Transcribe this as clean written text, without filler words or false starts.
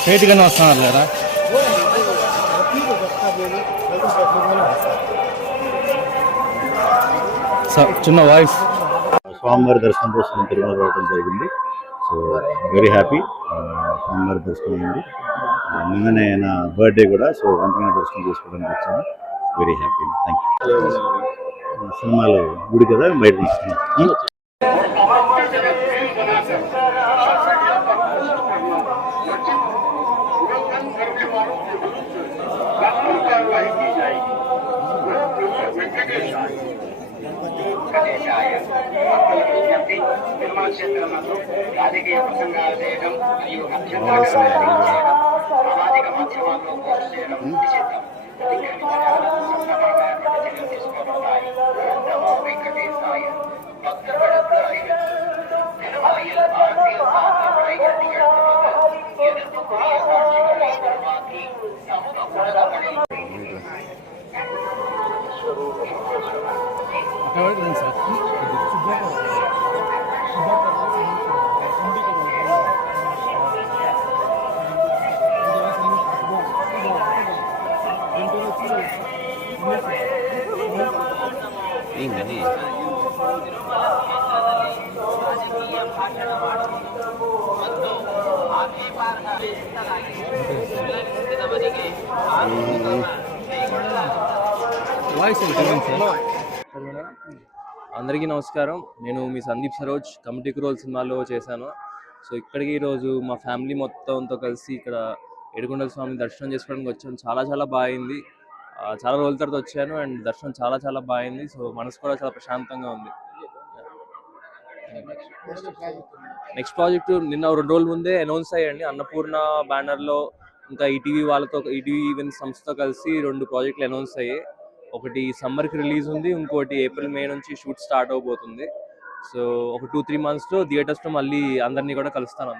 Straight గానే వస్తున్నారు లేదా చిన్న వాయిస్. స్వామివారి దర్శనం కోసం తిరుమల రావడం జరిగింది. So very happy. స్వామివారి దర్శనం అయింది. నిన్ననే నా బర్త్డే కూడా. సో వెంటనే దర్శనం చేసుకోవడానికి వచ్చాను. Very happy. Thank you. సినిమాలో గుడి కదా బయట తీసుకున్నాను. నిర్మల క్షేత్రంలో రాజకీయ ప్రసంగాలు చేయడం మరియు సామాజిక మాధ్యమాల్లో పోస్ట్ చేయడం నిషేధం. తీసుకోబడతాయి. వెంకటేశాయ భక్తగణాయ తిరుమలയിൽ அரசியல் சாத்தியங்களை எதிர்ப்புக்குரிய காட்சிகளை உருவாக்கி சமூக ஊடகங்களில் అందరికీ నమస్కారం. నేను మీ సందీప్ సరోజ్ కమిటీ క్రోల్ సినిమాలో చేశాను. సో ఇక్కడికి ఈరోజు మా ఫ్యామిలీ మొత్తంతో కలిసి ఇక్కడ ఏడుకొండల స్వామి దర్శనం చేసుకోవడానికి వచ్చాను. చాలా చాలా బాగుంది. చాలా రోజుల తర్వాత వచ్చాను అండ్ దర్శనం చాలా చాలా బాగుంది. సో మనసు కూడా చాలా ప్రశాంతంగా ఉంది. నెక్స్ట్ ప్రాజెక్టు నిన్న 2 రోజుల ముందే అనౌన్స్ అయ్యండి. అన్నపూర్ణ బ్యానర్లో ఇంకా ఈటీవీ వాళ్ళతో, ఈటీవీ ఈవెంట్ సంస్థతో కలిసి 2 ప్రాజెక్టులు అనౌన్స్ అయ్యాయి. ఒకటి సమ్మర్కి రిలీజ్ ఉంది, ఇంకోటి ఏప్రిల్ మే నుంచి షూట్ స్టార్ట్ అవబోతుంది. సో ఒక 2-3 monthsలో థియేటర్స్లో మళ్ళీ అందరినీ కూడా కలుస్తాను.